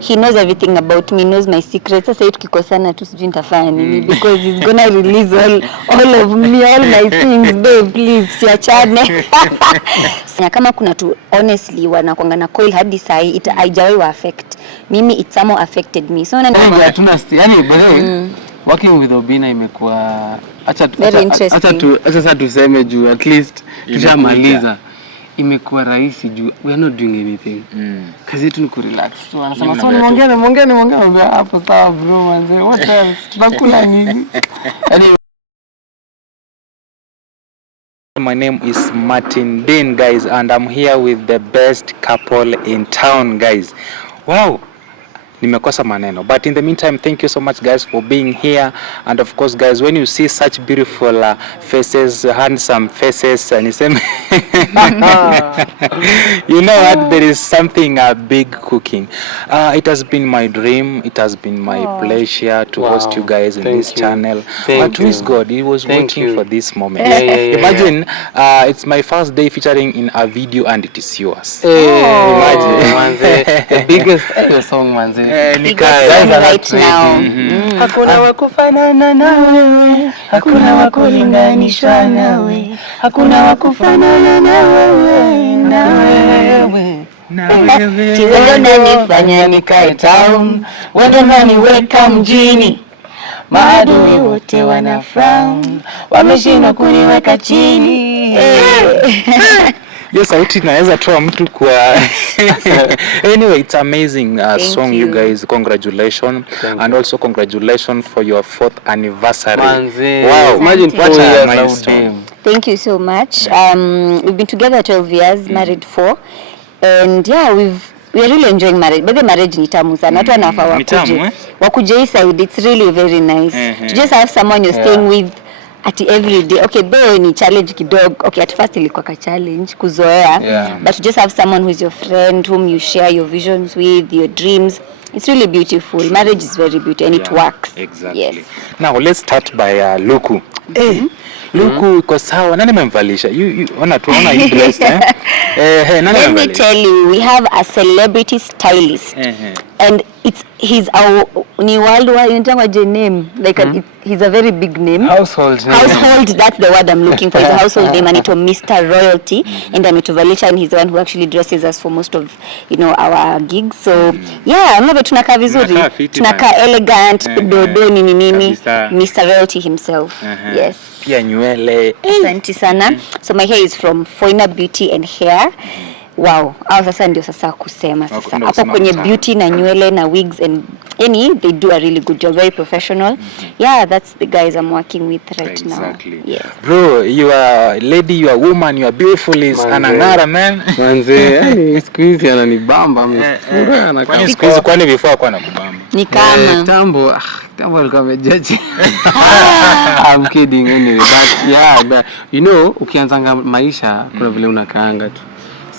he knows everything about me, knows my secrets. Sasa tukikosana tu sijui nitafanya nini because he's gonna release all of me, all my things. Babe, please siachane. Kama kuna tu honestly wanakuanga na coil hadi sahi haijawahi wa affect mimi, it somehow affected me. So hatuna yani by the way working with Obina imekuwa acha sasa tuseme juu at least tushamaliza, imekuwa rahisi juu we are not doing anything. Kazi yetu ni ku relax. So anasema so muongee hapo sawa bro manze, what else tunakula nini? Anyway, my name is Martin Dean, guys, and I'm here with the best couple in town, guys. Wow, nimekosa maneno, but in the meantime, thank you so much guys for being here. And of course guys, when you see such beautiful faces, handsome faces, and you know what, there is something big cooking. It has been my dream, it has been my pleasure to host you guys in this channel. But with God, he was waiting for this moment. Imagine it's my first day featuring in a video and it is yours. Imagine manze, the biggest song manze. Right now. Hakuna wakufanana nawe, hakuna wakulinganishwa nawe, hakuna wakufanana nawe. Wewe unanifanya nikae town, wewe unaniweka mjini. Maadui wote wana frown, wameshindwa kuniweka chini. Yes, sauti naweza toa mtu kwa anyway, it's amazing song you guys. Congratulations. And also congratulations for your 4th anniversary. Wow, imagine what a milestone. Thank you so much. We've been together 12 years, married 4, and yeah, we are really enjoying marriage. But the marriage ni tamu sana. Watu wanafaa wakuje hii side. It's really very nice to just have someone you're staying with at every day. Okay, though ni challenge kidogo. Okay, at first ilikuwa ka challenge kuzoea, but to just have someone who is your friend, whom you share your visions with, your dreams. It's really beautiful. Marriage is very beautiful and it works. Exactly. Yes. Now let's start by Luku. Luku iko sawa. Nani memvalisha? You tunaona hii dress Let me tell you, we have a celebrity stylist. And he's our ni worldwide name, like he's a very big name. Household, that's the word I'm looking for. He's a household name, and it's Mr. Royalty, and ametuvalisha, and he's the one who actually dresses us for most of our gigs. So yeah, mnabe tunakaa vizuri, tunakaa elegant, dodo nini, Mr. Royalty himself. Yes. Pia nywele. Asante sana. So my hair is from Foina Beauty and Hair. Wow, sasa ndio sasa kusema sasa hapo kwenye beauty na nywele na wigs and they do a really good job, very professional. Yeah, that's the guys I'm working with right now. Yes. Bro, you are lady, you are woman, you are beautiful is anangara man. Manze, yani squeeze ananibamba mfunga na kama squeeze kwani before kwa nakubamba. Ni kama tambo alikuwa amejaji. I'm kidding anyway, but yeah, you know ukianzanga maisha kuna vile unakaanga tu.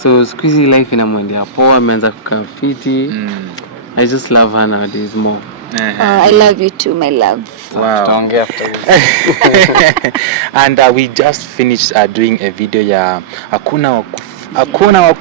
So squeezy life inamwendea poa, ameanza kukaa fiti. I just love her nowadays more. I love you too, my love. Wow. Tutaongea after this. And we just finished doing a video ya hakuna wakufanana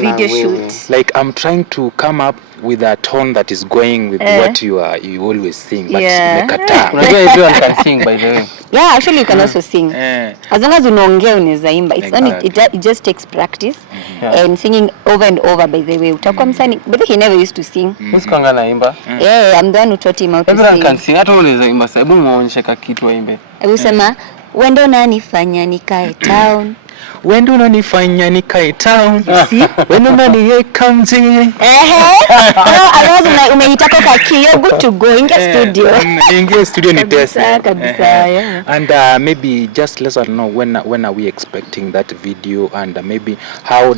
video shoot. Like I'm trying to come up with a tone that is going with what you always sing, but umekataa. Unajua everyone can sing by the way. Yeah, actually you can also sing. As long as unaongea unaweza imba. It's only it just takes practice and singing over and over. By the way, utakuwa msanii, but he never used to sing. Usikanga na imba. Yeah, I'm the one who taught him how to sing. Everyone can sing. Hata unaweza imba. Hebu muonyeshe kitu aimbe. Hebu sema wendo unanifanya nikae town. Wendo unanifanya nikae town. Wendo unaniweka mjini. Alafu umeitaka kwa kio, good to go in studio. In studio ni tesa. Kabisa, yeah. And maybe just let us know when are we expecting that video, and maybe how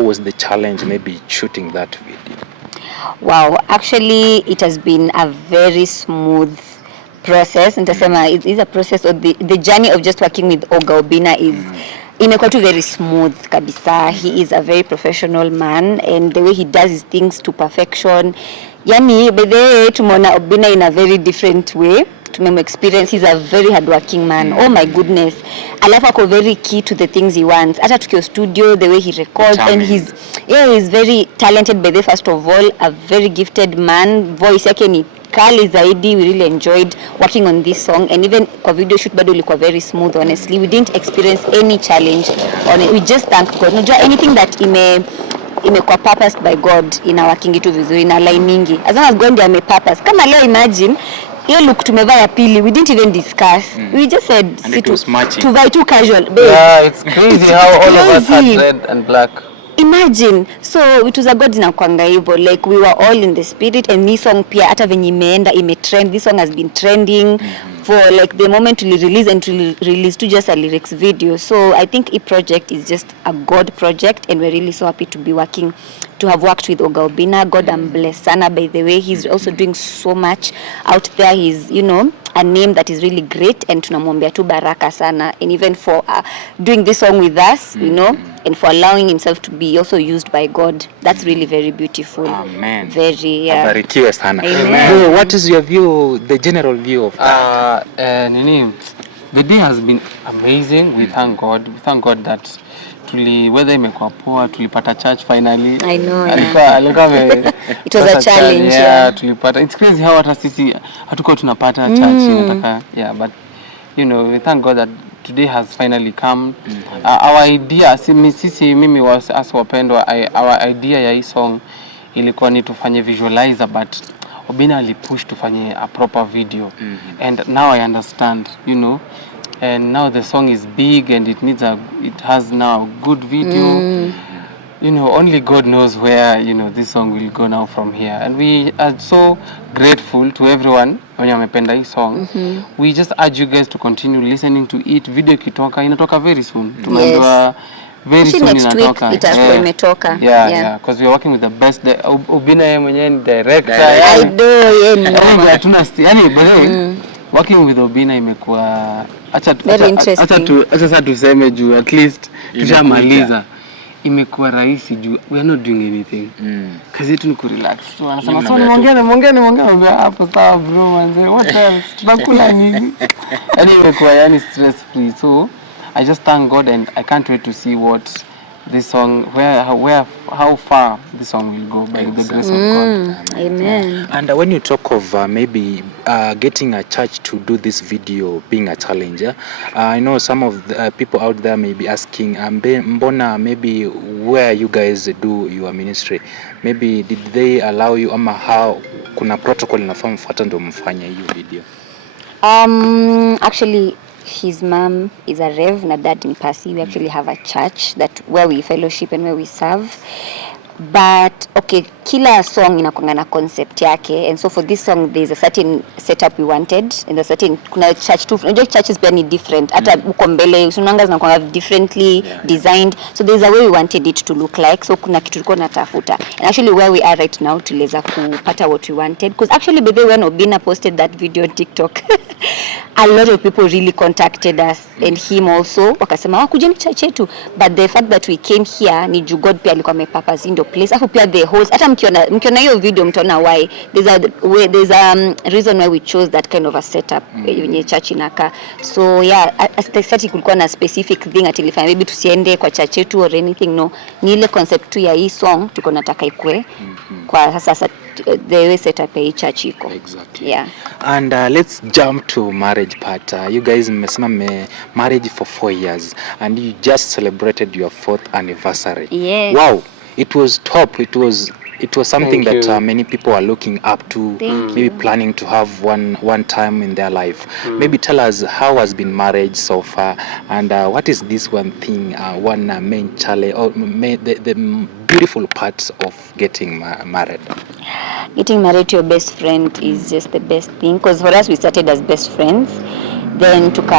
was the challenge maybe shooting that video? Wow, actually it has been a very smooth process. Nitasema it is a process of the journey of just working with Oga Obina is imekuwa tu very smooth kabisa. He is a very professional man, and the way he does his things to perfection. Yani by the way tumeona Obina in a very different way. tumemo experience. He's a very hardworking man. Oh my goodness. Alafu ako very key to the things he wants. Hata tukio studio, the way he records, and he's very talented by the first of all, a very gifted man. Voice yake ni kali zaidi. We really enjoyed working on this song, and even kwa video shoot bado ilikuwa very smooth. Honestly, we didn't experience any challenge on it. We just thank God. Unajua anything that imekuwa purposed by God ina working itu vizuri na line mingi. As long as God ame purpose. Kama leo imagine hiyo look tumevaa ya pili, we didn't even discuss. We just said to buy too casual. Babe. Yeah, it's crazy how all of us had red and black. Imagine. So it was a God inakwanga hivyo, like we were all in the spirit, and this song pia hata venye imeenda imetrend. This song has been trending for like the moment to release and to release to just a lyrics video. So I think a project is just a God project, and we're really so happy to have worked with Oga Obinna. God bless sana, by the way. He's also doing so much out there. He's, you know, a name that is really great, and tunamwombea tu baraka sana, and even for doing this song with us, you know, and for allowing himself to be also used by God. That's really very beautiful. Amen. Very Abarikiwe sana. Amen. What is your view, the general view of that? The day has been amazing. We thank God. We thank God that weather imekuwa poa, tulipata church finally. I know. It was a challenge. Yeah, tulipata. It's crazy how hata sisi hatuko tunapata church inataka. Yeah, but you know, we thank God that today has finally come. Our idea, mimi was as wapendwa, our idea ya hii song ilikuwa ni tufanye visualizer, but Obinna alipush tufanye a proper video. And now I understand, you know. And now the song is big, and it has now a good video. You know, only God knows where, you know, this song will go now from here. And we are so grateful to everyone wenye wamependa hii song. We just urge you guys to continue listening to it. Video kitoka inatoka very soon. Tumeambiwa very soon inatoka. Next week itakuwa imetoka. Yeah, because we are working with the best. Obinna yeye mwenyewe ni director. I do, yeah. Hatuna yani, by the way, working with Obinna imekuwa acha sasa tuseme juu at least tushamaliza. Imekuwa rahisi juu we are not doing anything. Kazi yetu ni kurelax. So anasema so muongee hapo sawa bro manze, what else tunakula nini? Yani imekuwa yani stress free. So I just thank God, and I can't wait to see what this song, how far this song will go by the grace of God. Amen. And when you talk of maybe getting a church to do this video being a challenge, I know some of the people out there may be asking, mbona maybe where you guys do your ministry, maybe did they allow you, ama how kuna protocol inafaa mfuata ndio mfanye hiyo video? Actually, his mom is a rev na dad in Pasi. We actually have a church where we fellowship and where we serve. But okay, kila song inakuanga na concept yake, and so for this song there's a certain setup we wanted, and a certain kuna church too. Unajua churches pia ni different. Hata uko mbele sunanga zinakuanga differently designed. So there's a way we wanted it to look like. So kuna kitu tulikuwa natafuta. And actually where we are right now tuliweza kupata what we wanted, because actually by the way when Obinna posted that video on TikTok a lot of people really contacted us and him also wakasema kujeni church yetu, but the fact that we came here ni juu God pia alikuwa amepurpose in the place. Afu pia the host, hata mkiona hiyo video mtaona why there's a reason why we chose that kind of a setup yenye church inaka. So yeah, aesthetic kulikuwa na specific thing atilifanya maybe tusiende kwa church yetu or anything, no, ni ile concept tu ya hii song tuko nataka ikue kwa sasa the way setup ya church iko. Exactly. Yeah. And let's jump to marriage part. You guys mmesema marriage for 4 years, and you just celebrated your 4th anniversary. Yes. Wow, it was top. It was something that many people are looking up to, maybe planning to have one time in their life. Maybe tell us how has been marriage so far, and what is this one thing, one main challenge, or the beautiful parts of getting married? Getting married to your best friend is just the best thing, because for us we started as best friends, then took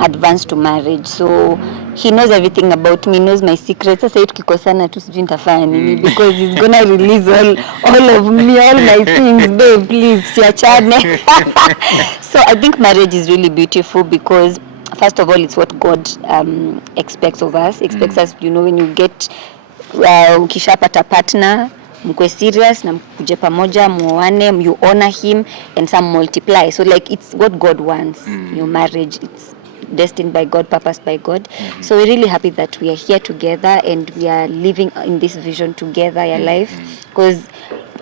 advance to marriage. So he knows everything about me, knows my secrets. Sasa tukikosana tu sijui nitafanya nini, because he's gonna release all of me, all my things. Babe, please siachane. So I think marriage is really beautiful, because first of all it's what God expects of us. Expects us, you know, when you get ukishapata partner mkwe serious na mkuje pamoja muoane, you honor him and some multiply. So like it's what God wants. Your marriage, it's destined by God, purposed by God. So we're really happy that we are here together and we are living in this vision together your life, because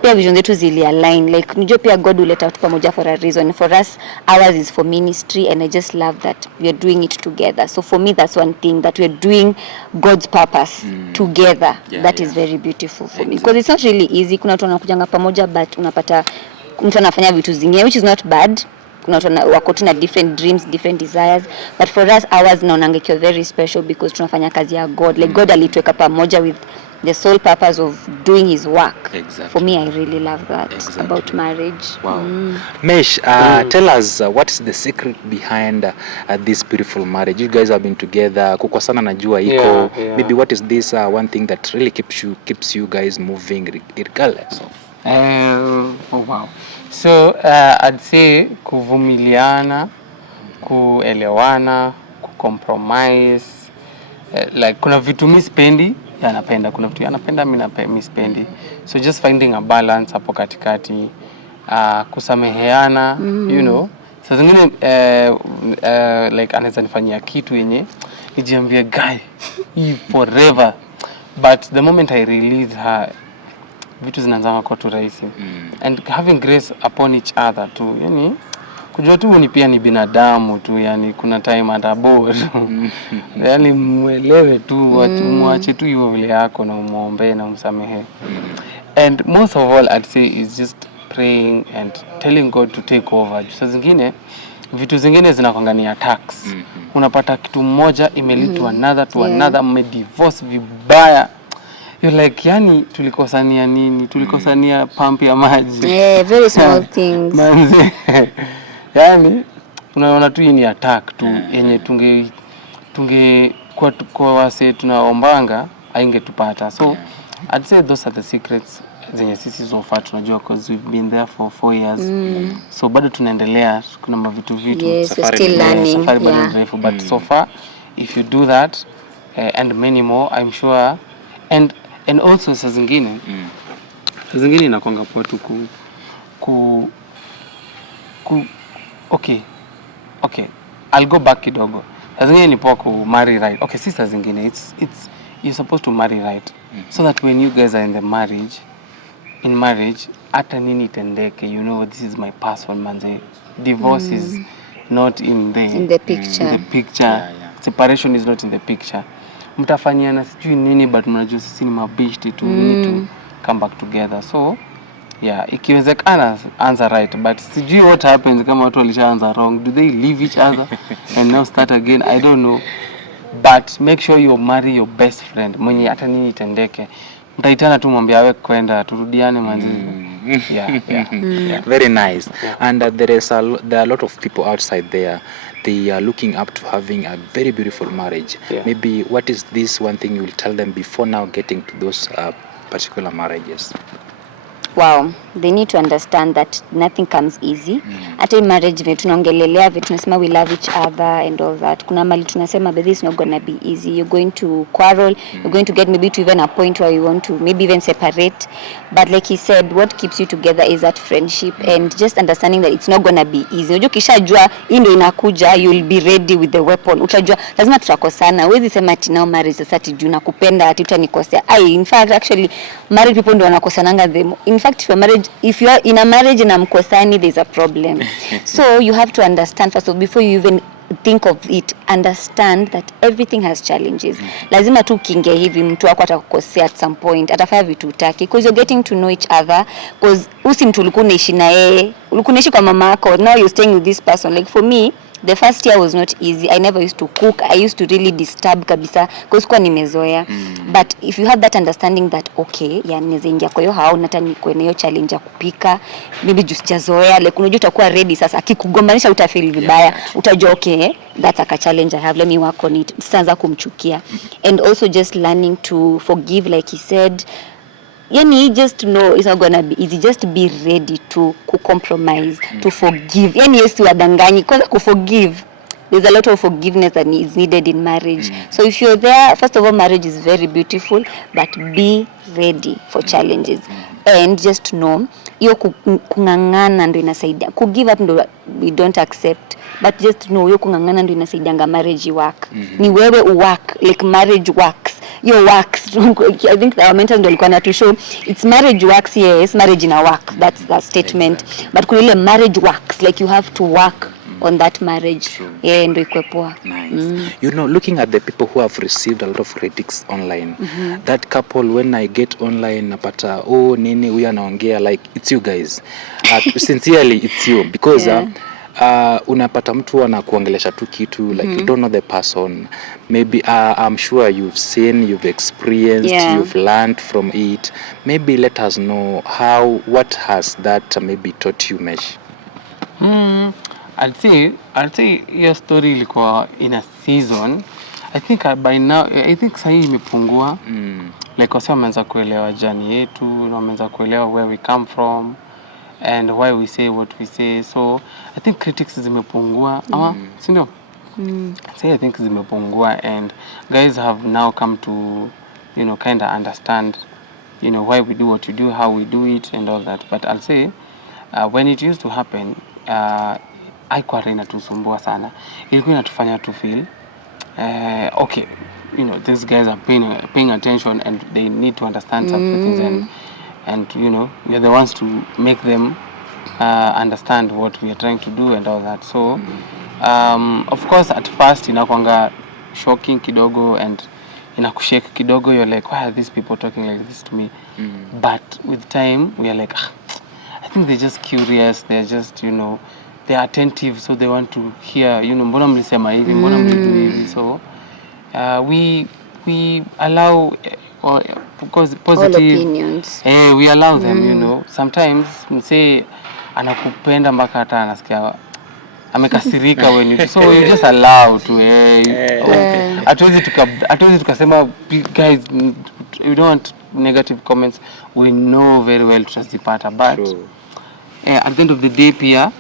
pia vision zetu zili align, like nijua pia God will let out pamoja for a reason. For us, ours is for ministry, and I just love that we are doing it together. So for me, that's one thing, that we are doing God's purpose together. That is very beautiful for me, because it's not really easy. Kuna watu wanakujanga pamoja but unapata mtu anafanya vitu zingine, which is not bad. Kuna watu wako tuna different dreams, different desires, but for us, ours naonanga ikiwa very special because tunafanya kazi ya God. Like God alituweka pamoja with the sole purpose of doing his work. Exactly. For me, I really love that about marriage. Wow. Mesh, tell us what is the secret behind this beautiful marriage? You guys have been together, kukosana najua iko. Maybe what is this one thing that really keeps you guys moving regardless of? Oh wow. So I'd say kuvumiliana, kuelewana, kucompromise. Like kuna vitu mimi sipendi, anapenda. Kuna vitu anapenda, mimi sipendi. So just finding a balance hapo katikati, kusameheana, you know. Sasa zingine like anaweza nifanyia kitu yenye nijiambie guy forever, but the moment I release her, vitu zinaanza kwa tu rahisi. And having grace upon each other too, yani kujua tu ni pia ni binadamu tu, yani kuna time atabore. Yani muelewe tu, muache tu hiyo vile yako na umuombe na umsamehe. And most of all I'd say is just praying and telling God to take over. Sasa zingine vitu zingine zinakwangania attacks. Unapata kitu mmoja imelead to another to another, mmedivorce vibaya. You're like, yani tulikosania nini? Tulikosania pump ya maji. Very small things. Manze. Yani unaona tu ni attack tu yenye tunge kwa wase tunaombanga aingetupata. So I'd say those are the secrets zenye sisi so far tunajua, because we've been there for 4 years. So bado tunaendelea, kuna mavitu Yes, we're still learning. But so far if you do that and many more, I'm sure, and also saa zingine inakwanga poa tu okay, I'll go back kidogo. Saa zingine ni poa ku marry right. Okay, si saa zingine it's you're supposed to marry right, so that when you guys are in marriage hata nini tendeke, you know, this is my person manze. Divorce is not in the picture. Separation is not in the picture. Mtafanyana sijui nini, but mnajua sisi ni mabishti tu, we need to come back together. So yeah, ikiwezekana answer right, but sijui what happens kama watu walishaanza wrong. Do they leave each other and now start again? I don't know, but make sure you marry your best friend mwenye hata nini tendeke mtaitana tu, mwambie awe kwenda turudiane manzi. Yeah. Very nice. And there are a lot of people outside there, they are looking up to having a very beautiful marriage. Maybe what is this one thing you will tell them before now getting to those particular marriages? Wow, they need to understand that nothing comes easy. Hata in marriage vile tunaongelelea vile tunasema we love each other and all that, kuna mali tunasema but this is not gonna be easy. You're going to quarrel, you're going to get maybe to even a point where you want to maybe even separate, but like he said, what keeps you together is that friendship and just understanding that it's not gonna be easy. Unajua kishajua hii ndio inakuja, you'll be ready with the weapon. Utajua lazima tutakosana. Huwezi sema ati now marriage sasa ati juu nakupenda ati utanikosea. In fact actually married people ndio wanakosananga them. In fact if you are in a marriage na mkosani, there's a problem. So you have to understand first of all, before you even think of it, understand that everything has challenges. Lazima tu kinge hivi mtu wako atakukosea at some point, atafanya vitu utaki, because you're getting to know each other, because usi mtu ulikuwa unaishi na yeye, ulikuwa unaishi kwa mama yako, now you're staying with this person. Like for me, the first year was not easy. I never used to cook. I used to really disturb kabisa because kwa nimezoea. But if you have that understanding that okay, ya naweza ingia kwa hiyo hao nata niko na hiyo challenge ya kupika, maybe just jazoea, like unajua utakuwa ready sasa, akikugombanisha utafeel vibaya, utajua okay, that's a challenge I have, let me work on it. Sitaanza kumchukia. And also just learning to forgive, like he said. Yani just know it's not gonna be easy. Just be ready to compromise, to forgive. Yani yes, wadanganyi. Kwanza kuforgive there's a lot of forgiveness that is needed in marriage. So if you're there, first of all, marriage is very beautiful, but be ready for challenges. And just know, hiyo kung'ang'ana ndo inasaidia. Give up ndo we don't accept, but just know hiyo kung'ang'ana ndo inasaidianga marriage work. Ni wewe work, like marriage works. Your works. I think our mentors ndo walikuwa to show it's marriage works, yes, marriage in a work. That's the statement. Exactly. But kuna ile marriage works, like you have to work on that marriage. True. Yeah, ndo ikwe poa. Nice. You know, looking at the people who have received a lot of critics online, that couple, when I get online, napata, oh, nini, we anaongea, like, it's you guys. Sincerely, it's you. Because unapata mtu anakuongelesha tu kitu, like, you don't know the person. Maybe, I'm sure you've seen, you've experienced, you've learned from it. Maybe let us know what has that maybe taught you, Mesh? I'll say your story ilikuwa in a season. I think by now, sahi imepungua. Like wasa wameanza kuelewa journey yetu, wameanza kuelewa where we come from and why we say what we say. So I think critics zimepungua. Si ndio? So I think zimepungua, and guys have now come to, you know, kind of understand, you know, why we do what we do, how we do it and all that. But I'll say when it used to happen, haikuwa inatusumbua sana. Ilikuwa inatufanya to feel okay, you know, these guys are paying attention and they need to understand some things, and you know, we are the ones to make them understand what we are trying to do and all that. So of course at first inakwanga shocking kidogo and inakushake kidogo. You're like, why are these people talking like this to me? But with time we are like, I think they're just curious, they're just, you know, they're attentive, so they want to hear, you know, mbona mlisema hivi, mbona mlidu hivi. So we allow because positive all opinions. We allow them, you know. Sometimes mse anakupenda mpaka hata anasikia amekasirika when you, so you just allow to atuwezi tukasema guys we don't want negative comments. We know very well tutazipata, but at the end of the day pia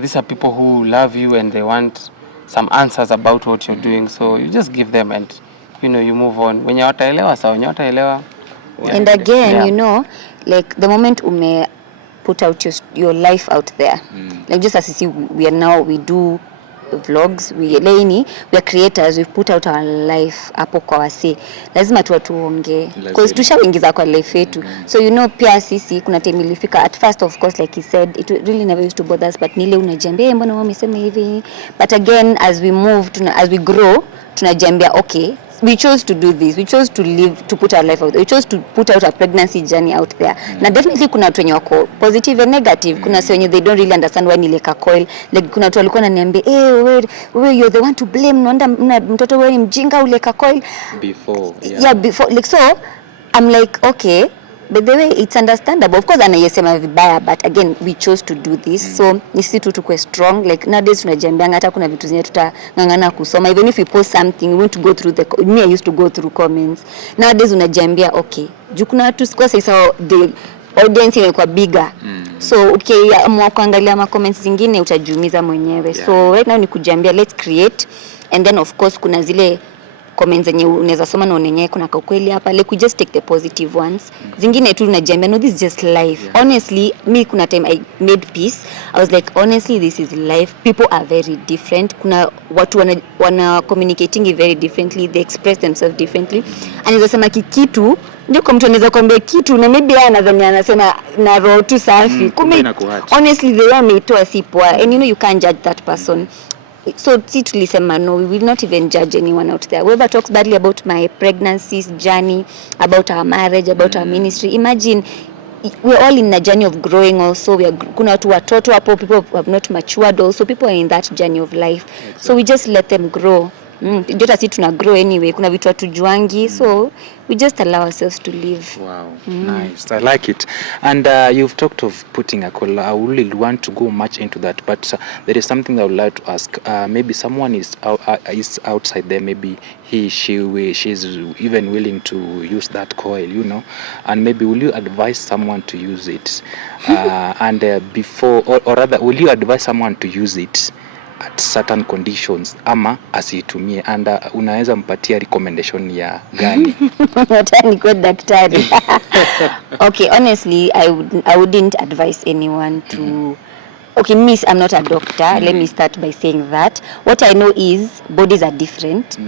these are people who love you and they want some answers about what you're doing, so you just give them and, you know, you move on. Wenye wataelewa sawa, wenye wataelewa. And again, you know, like the moment put out your life out there, like just as you see, we do vlogs, we are creators, we put out our life hapo kwa wase, lazima tuongee because tushaingiza kwa life yetu. So you know, pia sisi kuna time ilifika at first, of course, like he said, it really never used to bother us, but nile unajiambia mbona wao wamesema hivi. But again, as we move, as we grow, tunajiambia okay, we chose to do this, we chose to live, to put our life out there, we chose to put out a pregnancy journey out there. Na definitely kuna watu wenye wako positive and negative. Kuna wenye they don't really understand why nileka coil. Like kuna watu walikuwa wananiambia wewe you're the one to blame, naenda mtoto wewe ni mjinga uleka coil before. Before, like, so I'm like okay, but the way it's understandable, of course anayesema vibaya, but again we chose to do this. So ni sisi tu tukue strong. Like nowadays tunajiambianga hata kuna vitu zenye tutangangana kusoma, even if we post something we want to go through me I used to go through comments. Nowadays unajiambia okay, juu kuna watu sikuwa sasa the audience imekuwa bigger, so ukiamua kuangalia ma comments zingine utajiumiza mwenyewe. So right now ni kujiambia let's create, and then of course kuna zile comments zenye unaweza soma na unenyewe kuna kwa kweli hapa, like we just take the positive ones. Zingine tu unajiambia no, this is just life. Honestly, me kuna time I made peace. I was like honestly this is life. People are very different. Kuna watu wana communicating very differently, they express themselves differently. Anaweza sema kitu ndio kwa mtu anaweza kuambia kitu na maybe anadhani anasema na roho tu safi. Kumbe honestly the way ameitoa si poa, and you know you can't judge that person. So tulisema no, we will not even judge anyone out there. Whoever talks badly about my pregnancy journey, about our marriage, about our ministry, imagine we're all in a journey of growing also. Kuna watu watoto hapo, people who have not matured also, people are in that journey of life. Exactly. So we just let them grow. Jota si tuna grow anyway, kuna vitu hatujuangi, so we just allow ourselves to live. Wow, nice. I like it. And you've talked of putting a call. I really want to go much into that, but there is something I would like to ask. Maybe someone is outside there, maybe she's even willing to use that coil, you know, and maybe will you advise someone to use it? And before, or rather, will you advise someone to use it at certain conditions ama asiitumie, and unaweza mpatia recommendation ya gani? Hata nikuwe daktari. Okay, honestly, I wouldn't advise anyone to okay, miss, I'm not a doctor. Let me start by saying that what I know is bodies are different.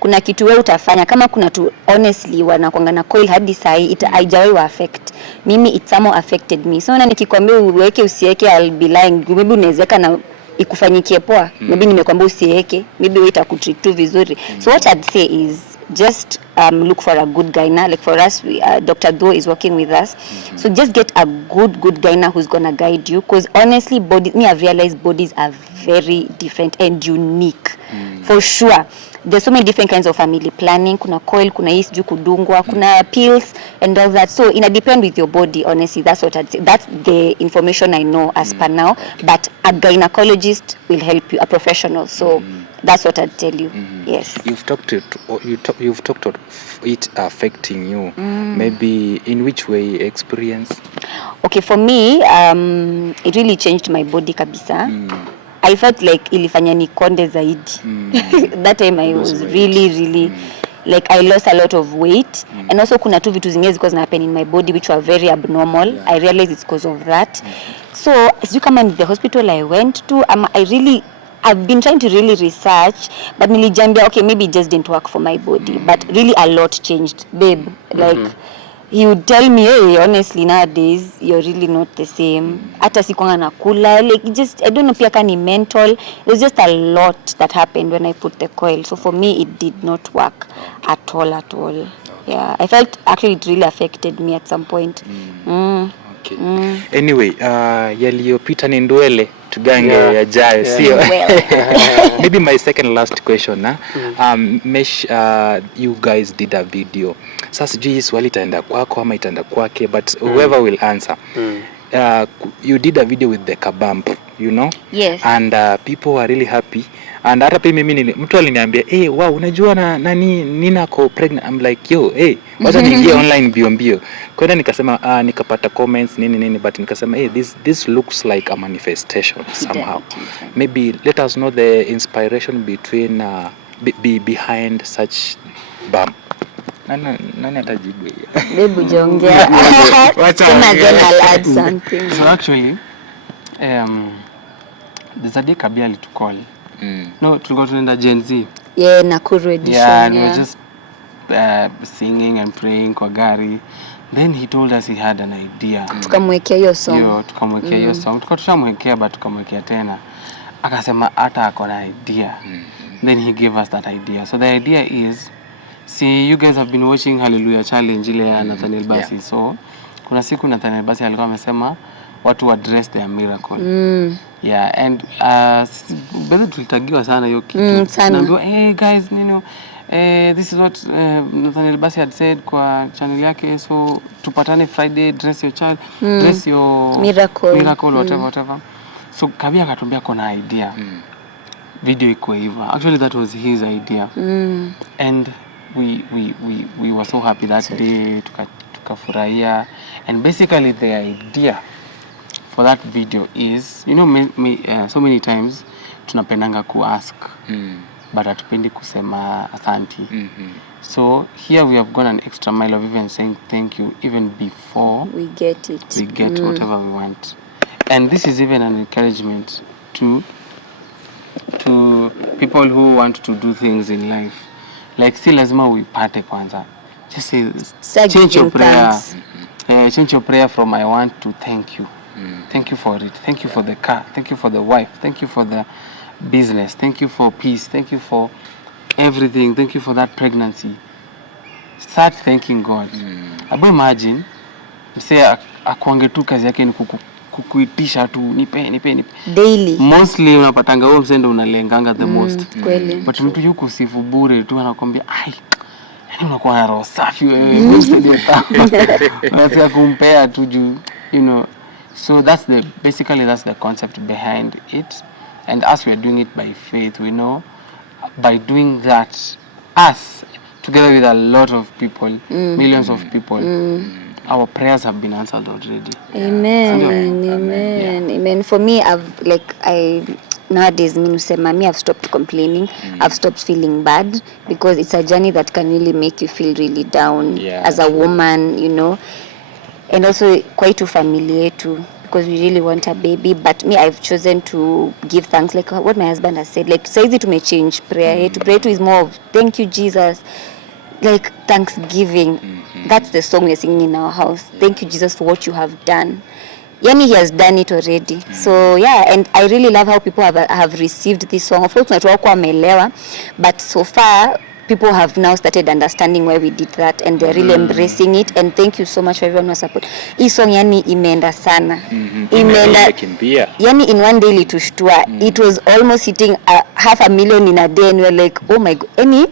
Kuna kitu wewe utafanya kama kuna tu honestly wanakuanga na coil hadi sahi haijawahi wa affect mimi, it somehow affected me. So na nikikwambia uweke usiweke, I'll be lying. Maybe unawezeka na ikufanyikie poa, maybe nimekwambia usiweke, maybe wewe itakutreat tu vizuri. So what I'd say is just look for a good gyna. Like for us, Dr. Do is working with us. So just get a good gyna who's gonna guide you, because honestly I've realized bodies are very different and unique. For sure. There's so many different kinds of family planning. Kuna coil, kuna hii sijui kudungwa, kuna pills and all that. So it depend with your body, honestly. That's what I'd say. That's the information I know as per now. But a gynecologist will help you, a professional. So that's what I'd tell you. Yes. You've talked of it affecting you. Maybe in which way experience? Okay, for me, it really changed my body kabisa. I felt like ilifanya nikonde zaidi. That time I was really like I lost a lot of weight, and also kuna tu vitu zingine ziko zinahappen in my body which were very abnormal. I realized it's because of that. So sijui kama in the hospital I went to, I've been trying to really research, but nilijambia okay, maybe it just didn't work for my body. But really a lot changed, babe. Like he would tell me, hey, honestly nowadays you're really not the same. Hata sikuanga nakula, like just I don't know, pia kani mental. There's just a lot that happened when I put the coil. So for me it did not work at all. Yeah, I felt actually it really affected me at some point. Okay. Anyway, yaliyopita ni ndwele, tugange yajayo, sio? Maybe my second last question, Mesh, you guys did a video. Sasa sijui swali itaenda kwako ama itaenda kwake, but whoever will answer. You did a video with the kabamp, you know? Yes. And people were really happy. And hata pia mimi mtu aliniambia, "Hey, wow, unajua nani nina ko pregnant." I'm like, "Yo, hey, wacha niingie online bio." Kwenda nikasema nikapata comments nini, but nikasema, "Hey, this looks like a manifestation somehow." Maybe let us know the inspiration between behind such bump. Nani atajibu hiyo? Babe jongea. Sema then I'll add something. So actually there's a day Kabia alitukall. No, tulikuwa tunaenda Gen Z. Yeah, Nakuru edition. Yeah, and we were just singing and praying kwa gari. Then he told us he had an idea. Tukamwekea hiyo song. Tukamwekea hiyo song. Tulikuwa tushamwekea but tukamwekea tena. Akasema hata ako na idea. Then he gave us that idea. So the idea is, see, you guys have been watching Hallelujah Challenge ile ya Nathaniel Basi. Yeah. So kuna siku Nathaniel Basi alikuwa amesema watu address their miracle. Yeah, and bado tulitagiwa sana hiyo kitu. Naambiwa, hey guys, this is what Nathaniel Basi had said kwa channel yake, so tupatane Friday, dress your child, dress your miracle whatever. So Kabia akatuambia kuna idea. Video iko hivyo. Actually that was his idea. And we were so happy that day, tukafurahia. And basically the idea for that video is, so many times tunapendanga kuask but hatupendi kusema asanti. So here we have gone an extra mile of even saying thank you even before we get it. We get whatever we want. And this is even an encouragement to people who want to do things in life. Like si lazima uipate kwanza. Just say change your prayer. Change your prayer from I want to thank you. Thank you for it. Thank you for the car. Thank you for the wife. Thank you for the business. Thank you for peace. Thank you for everything. Thank you for that pregnancy. Start thanking God. Abo imagine, say akuange tu kazi yake ni kukuitisha tu nipe. Daily. Mostly unapatanga wewe msendo unalenganga the most. Kweli. But mtu yuko sifu bure tu anakuambia yani unakuwa na roho safi wewe. Msaidia ta. Unataka kumpea tu juu, So that's the concept behind it. And as we are doing it by faith, we know by doing that, us, together with a lot of people, millions of people, our prayers have been answered already. Amen. For me, nowadays me I've stopped complaining. I've stopped feeling bad, because it's a journey that can really make you feel really down as a woman, you know. And also quite to family too, because we really want a baby. But me, I've chosen to give thanks, like what my husband has said. Like, so easy to may change prayer. To pray to is more of thank you, Jesus. Like thanksgiving. That's the song we're singing in our house. Thank you, Jesus, for what you have done. Yani, he has done it already. So yeah, and I really love how people have received this song. Of course, not all wameelewa, but so far people have now started understanding why we did that, and they're really embracing it. And thank you so much for everyone who support. Hii song yani imeenda sana. Imeenda yani in one day ilitushtua. It was almost hitting 500,000 in a day, and we're like, oh my god,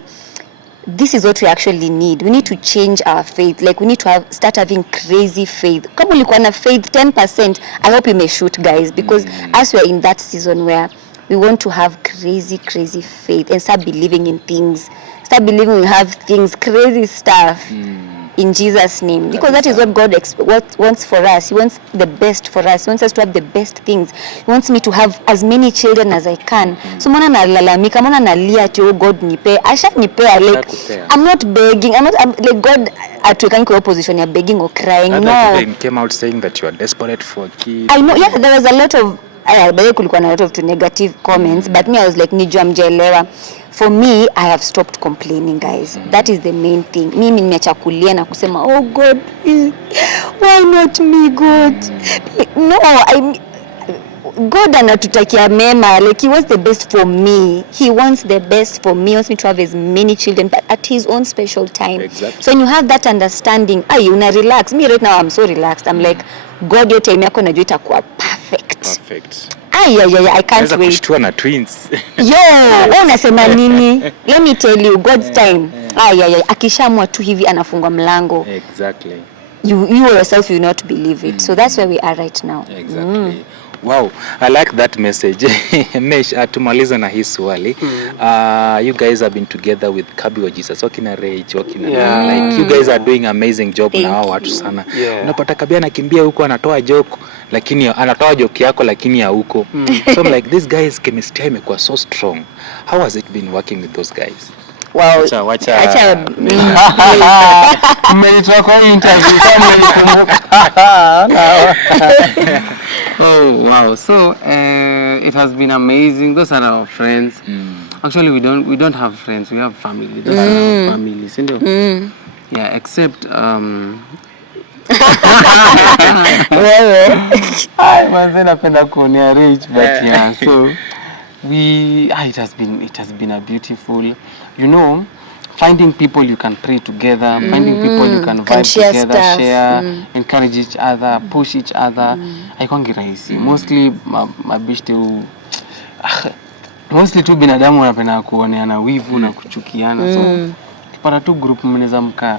this is what we actually need. We need to change our faith. Like, we need to start having crazy faith. Kama ulikuwa na faith 10%, I hope you may shoot, guys, because as we're in that season where we want to have crazy faith and start believing in things. Start believing we have things, crazy stuff. In Jesus' name, because that is what God wants for us. He wants the best for us. He wants us to have the best things. He wants me to have as many children as I can. So mwana nalalamika, mwana nalia to God nipe. Asha nipe, like I'm not begging. I'm like God atuwekani kwa position ya begging or crying. No. You came out saying that you are desperate for kids. I know. Yeah, there was a lot of kulikuwa na lot of negative comments, but me I was like nijua mjelewa. For me, I have stopped complaining, guys. That is the main thing. Mimi nimeacha kulia na kusema, oh God, why not me, God? No, God anatutakia mema. Like, he wants the best for me. He wants the best for me. He wants me to have as many children, but at his own special time. Exactly. So when you have that understanding, una relax. Me right now, I'm so relaxed. I'm like, God, your time yako najua itakuwa perfect. I can't wait. Kushtua na twins. Yo, unasema nini? Let me tell you, God's time. Akishamwa tu hivi anafungwa mlango. Exactly. You yourself will not believe it. So that's where we are right now. Exactly. Wow, I like that message. Mesh, tumaliza na hii swali. You guys have been together with Kabi wa Jesus, wakina Rage, wakina like you guys are doing amazing job na hao watu sana. Unapata Kabi anakimbia huko anatoa joke, lakini anatoa joke yako lakini ya huko. So I'm like, this guys chemistry imekuwa so strong. How has it been working with those guys? Wow. Wacha. Mmenitoa kwa interview. Oh wow, so it has been amazing. Those are our friends. Actually, we don't have friends, we have family. Those are our families, yeah, except wewe napenda kuonea Rich, but yeah, so it has been a beautiful, you know, finding people you can pray together, finding people you can vibe together, share, encourage each other, push each other. Haikuangi rahisi. Mostly mabishte mostly tu binadamu wanapenda kuoneana wivu na kuchukiana. So kipata tu group mnaweza mkaa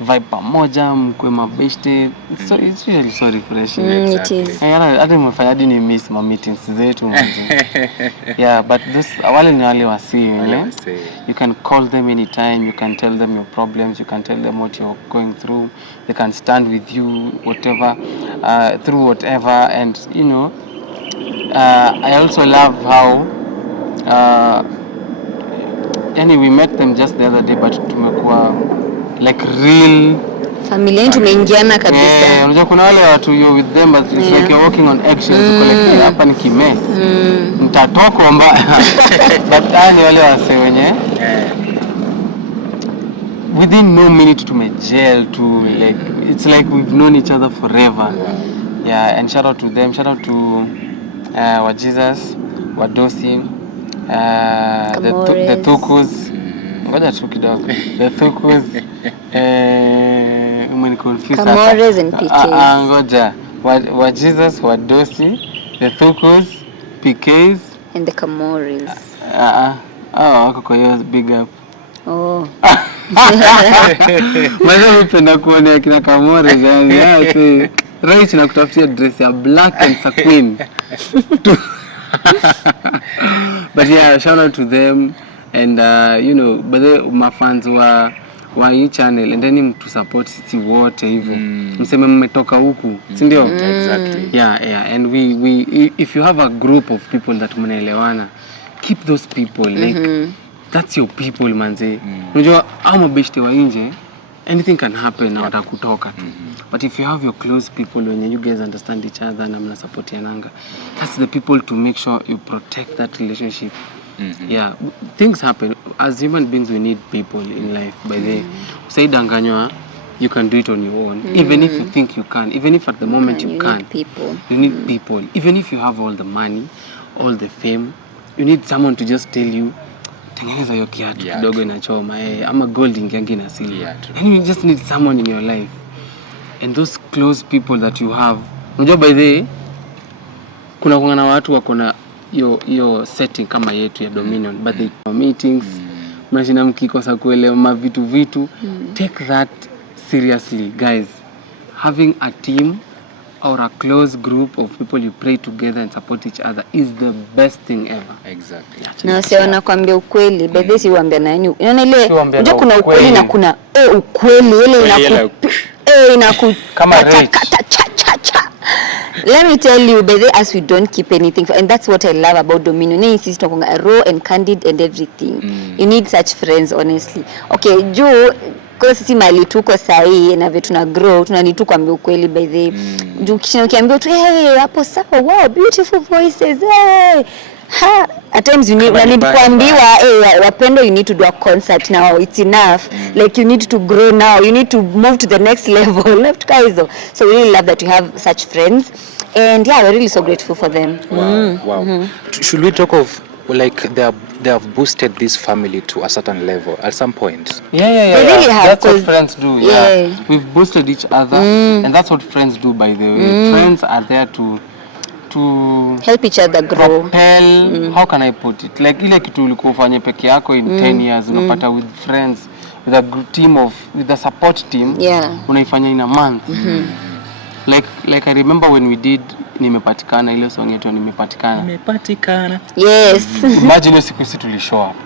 vibe pamoja, mkwe mabishte. So it's really so refreshing. It is. Hata nimefanya hadi ni miss ma meetings zetu mwanzo. Yeah, but this wale ni wale wasi, you know. You can call them anytime, you can tell them your problems, you can tell them what you're going through. They can stand with you whatever through whatever. And you know, I also love how we met them just the other day, but tumekuwa like real familia yetu tumeingiana kabisa. Unajua kuna wale watu you with them but it's like you're walking on eggshells. Like hapa ni kimess. Mtatoko mbaya. But ni wale wase wenye within no minute tumejel to like it's like we've known each other forever. Yeah, and shout out to them. Shout out to wa Jesus, wa Dosi, the Thukus. Ngoja tu kidogo. The Thukus confused. Kamores and PKs. Ngoja. Wa Jesus, wa Dosi, the Thukus, PKs and the Kamores. Wako kwa hiyo big up. Oh. Mwanzo mpenda kuona kina Kamores yani. Right na kutafutia dress ya black and sequin. But yeah, shout out to them. And you know, but my fans were wa hii channel endeni mtu support sisi wote hivyo. Mseme mmetoka huku, si ndio? Exactly. Yeah, and we if you have a group of people that mnaelewana, keep those people like that's your people manze. Unajua ama beshte wa nje anything can happen na watakutoka tu. But if you have your close people when you guys understand each other na mna supportiananga, that's the people to make sure you protect that relationship. Yeah, things happen. As human beings we need people in life. By the usaidanganywa, you can do it on your own. Even if you think you can, even if at the moment you can't. You need people. Even if you have all the money, all the fame, you need someone to just tell you tengeneza hiyo kiatu kidogo inachoma ama gold ingiangi na silver. And you just need someone in your life. And those close people that you have. Unajua by the way, kuna kuangana watu wako na yo setting kama yetu ya Dominion, but they meetings mnashinda mkikosa kuelewa vitu. Take that seriously guys. Having a team or a close group of people you pray together and support each other is the best thing ever. Exactly. Na sio nakwambia ukweli, baadhi si uambia na nini. Unaona ile unajua kuna ukweli na kuna ukweli ile inaku kama rich. Let me tell you, baby, as we don't keep anything, and that's what I love about Dominion. You insist on raw and candid and everything. You need such friends, honestly. Okay, juu kwa sisi mali tuko sahi na vitu na grow, tunani tu kuambia ukweli by the juu kisha ukiambia tu hapo sawa, wow, beautiful voices. Ha, at times you need kuambiwa wapendo, you need to do a concert now, it's enough. Like you need to grow now, you need to move to the next level. Left guys though. So we really love that we have such friends, and yeah, we're really so grateful for them. Wow. Should we talk of like they have boosted this family to a certain level at some point? Yeah. They really have, that's what friends do. Yeah. We've boosted each other, and that's what friends do, by the way. Friends are there to help each other grow. Propel, how can I put it? Like ile kitu ulikuwa ufanye peke yako in 10 years, unapata with friends, with a team with a support team, unaifanya in a month. Like I remember when we did Nimepatikana, ile song yetu Nimepatikana. Yes. Imagine siku sisi tulishow up.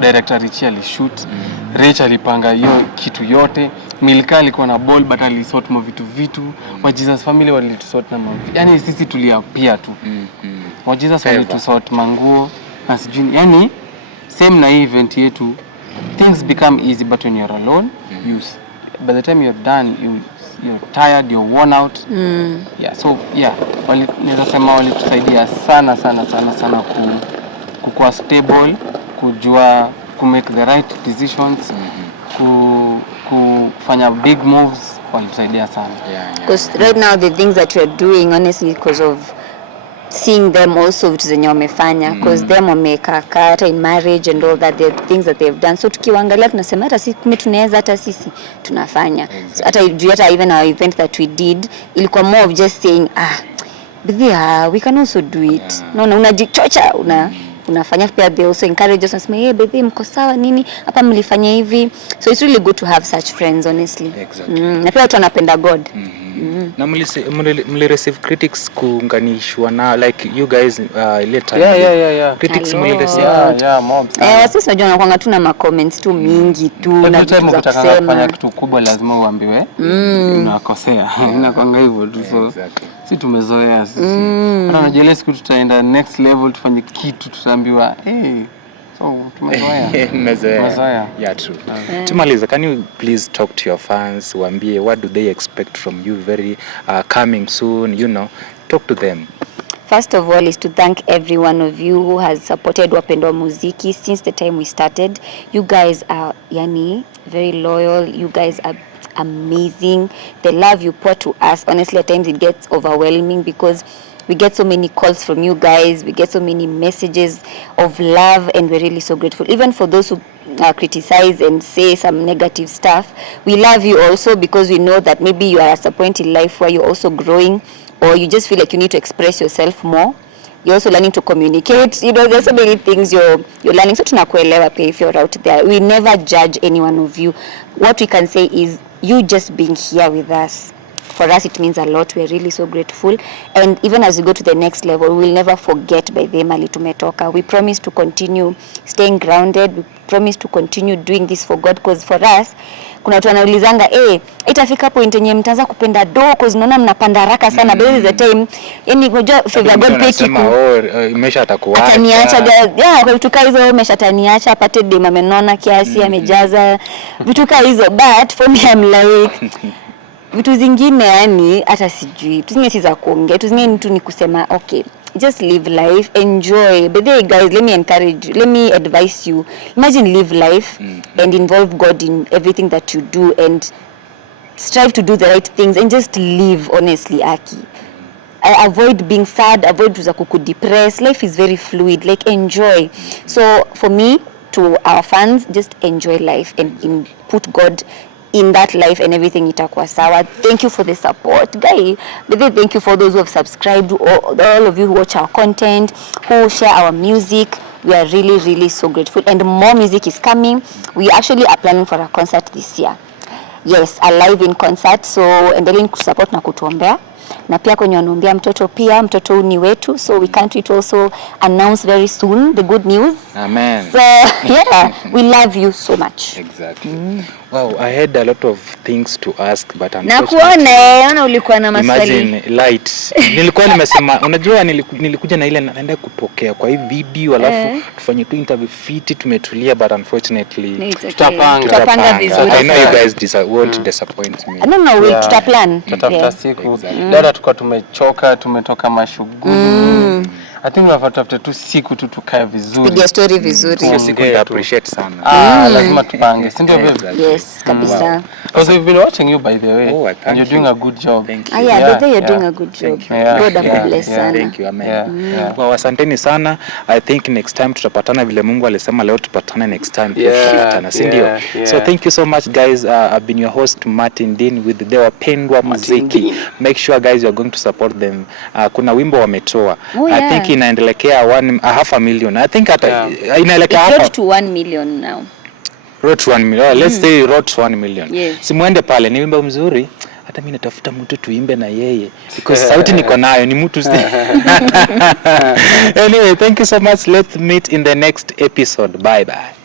Director Richie alishoot, Rich alipanga hiyo kitu yote, Milka alikuwa na ball but alisort vitu, wa Jesus family walitusort na yani sisi tuliapia tu. Wa Jesus walitusort manguo na sijui, yani same na event yetu, things become easy, but when you're alone, by the time you're done, you're tired, you're worn out. Yeah, so yeah, nitasema walitusaidia sana kukuwa stable, kujua make the right decisions, kufanya big moves, walitusaidia sana. Because right now the things that we're doing, honestly, because of seeing them also vitu zenye wamefanya, because them wamekaa hata in marriage and all that, the things that they've done. So tukiwaangalia tunasema hata sisi kumbe tunaweza, hata sisi tunafanya. So hata even our event that we did ilikuwa more of just saying we can also do it. No, unajichocha, unafanya pia, they also encourage us, nasema baby mko sawa nini hapa mlifanya hivi. So it's really good to have such friends, honestly. Exactly. Na pia watu wanapenda God. Na mli receive critics kuunganishwa na like you guys later. Yeah. Critics mli receive. Yeah, mobs. Sisi unajua nakwanga tu na ma comments tu mingi tu na vitu za kusema. Kufanya kitu kubwa lazima uambiwe unakosea. Inakwanga hivyo tu. So sisi tumezoea sisi. Hata unajua siku tutaenda next level tufanye kitu tutaambiwa so tumezoea. Yeah, true. Tumaliza, can you please talk to your fans, waambie what do they expect from you very coming soon, talk to them. First of all is to thank every one of you who has supported Wapendwa Muziki since the time we started. You guys are very loyal. You guys are amazing. The love you pour to us, honestly, at times it gets overwhelming because we get so many calls from you guys. We get so many messages of love, and we're really so grateful. Even for those who criticize and say some negative stuff, we love you also, because we know that maybe you are at a point in life where you're also growing, or you just feel like you need to express yourself more. You're also learning to communicate. There's so many things you're learning. So tunakuelewa pia if you're out there. We never judge any one of you. What we can say is you just being here with us for us it means a lot. We're really so grateful, and even as we go to the next level, we'll never forget by the mali tumetoka. We promise to continue staying grounded. We promise to continue doing this for God, because for us kuna watu wanaulizanga itafika point yenye mtaanza kupenda do cause naona mnapanda haraka sana. By the time yani unajua favor God pay kiku imesha atakuacha ataniacha kwa vitu kama hizo, imeshataniacha apate dem amenona kiasi amejaza vitu kama hizo, but for me I'm like vitu zingine yani hata sijui, vitu zingine si za kuongea, vitu zingine tu ni kusema okay, just live life, enjoy. But there guys, let me advise you, imagine live life and involve God in everything that you do, and strive to do the right things and just live honestly. Avoid being sad, avoid to kukudepress. Life is very fluid, like enjoy. So for me, to our fans, just enjoy life and put God in that life and everything itakuwa sawa. Thank you for the support, guy. Thank you for those who have subscribed, all of you who watch our content, who share our music. We are really, really so grateful, and more music is coming. We actually are planning for a concert this year. Yes, a live in concert. So endeleni kusupport na kutuombea. Na pia kwenye wanaombea mtoto ni wetu, so we can't wait also announce very soon the good news. Amen. So yeah, we love you so much. Exactly. Wow, I had a lot of things to ask, but nakuona ulikuwa na maswali. Imagine light. Nilikuwa nimesema unajua nilikuja na ile naenda kupokea kwa hii video alafu tufanye tu interview fit tumetulia, but unfortunately tutapanga vizuri. I know you guys won't disappoint me. No, we'll tutaplan. Tutafuta siku. Dada tulikuwa tumechoka, tumetoka mashughuli. I think tunatafuta tu siku tu tukae vizuri. Piga story vizuri. Hiyo siku I appreciate sana. Lazima tupange. Si ndio baby? Yes, kabisa. Also we've been watching you by the way. And you're doing a good job. Thank you. You're doing a good job. God bless sana. Thank you. Amen. Well, asanteni sana. I think next time tutapatana vile Mungu alisema leo tupatane next time. Si ndio? So thank you so much guys. I've been your host Martin Dean with the Wapendwa Muziki. Make sure guys you are going to support them. Kuna wimbo wametoa. I think inaendelekea 500,000. I think inaelekea hapa. Road to 1 million now. Road to 1 million. Let's say road to 1 million. Yes. Simuende pale, ni wimbo mzuri. Hata mimi natafuta mtu tuimbe na yeye because sauti niko nayo ni mtu. Anyway, thank you so much. Let's meet in the next episode. Bye bye.